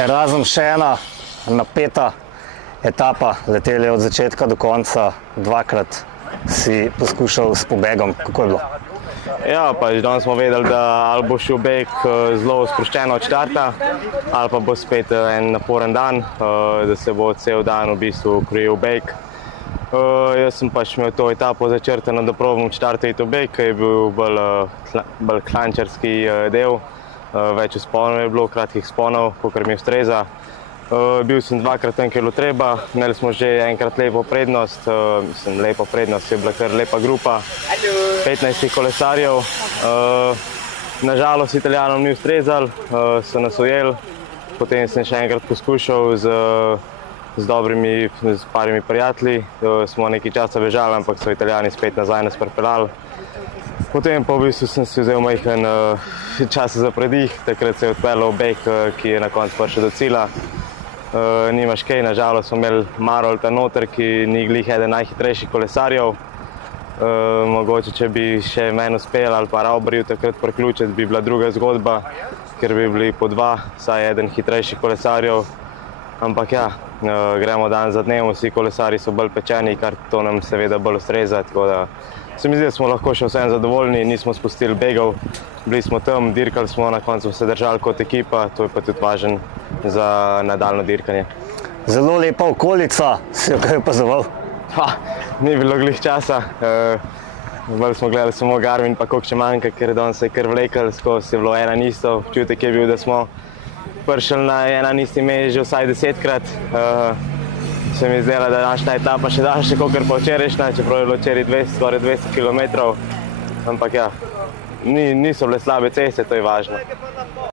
Erasmus še ena napeta etapa, leteli od začetka do konca, dvakrat si poskušal s pobegom, kako je bilo? Ja, pač danes smo vedeli, da ali bo šel beg zelo sproščeno od štarta, ali pa bo spet en naporen dan, da se bo cel dan v bistvu krojil beg. Jaz sem pač imel to etapo začrtano, da probam od štarta iti v beg, ki je bil bolj klančarski del. Več vzponov je bilo, kratkih vzponov, kakor mi ustreza. Bil sem dvakrat tam, kjer je bilo treba, imeli smo že enkrat lepo prednost, lepa prednost je bila kar lepa grupa, 15 kolesarjev. Nažalost Italijanom ni ustrezal, so nas ujeli, potem sem še enkrat poskušal z parimi prijatelji, smo nekaj časa bežali, ampak so Italijani spet nazaj nas pripeljali. Potem pa v bistvu sem si vzel majhen čas za predih, takrat se je odpeljal beg, ki je na koncu prišel do cilja. Nimaš kaj, nažalost smo imeli Marolta noter, ki ni glih eden najhitrejših kolesarjev. Mogoče, če bi še meni uspel ali pa Rauberju takrat priključiti, bi bila druga zgodba, ker bi bili po dva, vsaj eden hitrejših kolesarjev. Ampak ja, gremo dan za dnem, vsi kolesarji so bolj pečeni, kar to nam seveda bolj ustreza, tako da se mi zdi, da smo lahko še vsem zadovoljni, nismo spustili begov, bili smo tam, dirkali smo, na koncu se držali kot ekipa, to je pa tudi važno za nadaljno dirkanje. Zelo lepa okolica, si jo kaj opazoval? Ni bilo glih časa, bolj smo gledali samo Garmin, pa koliko še manjka, ker danes se je kar vlekel, skozi je bilo ena in isto, občutek je bil, da smo prišli na ena in isti mej že vsaj 10-krat. Se mi zdela, da je današnja etapa še daljša, kakor pa včerajšnja, čeprav je bilo včeraj skoraj 200 km, ampak ja, niso bile slabe ceste, to je važno.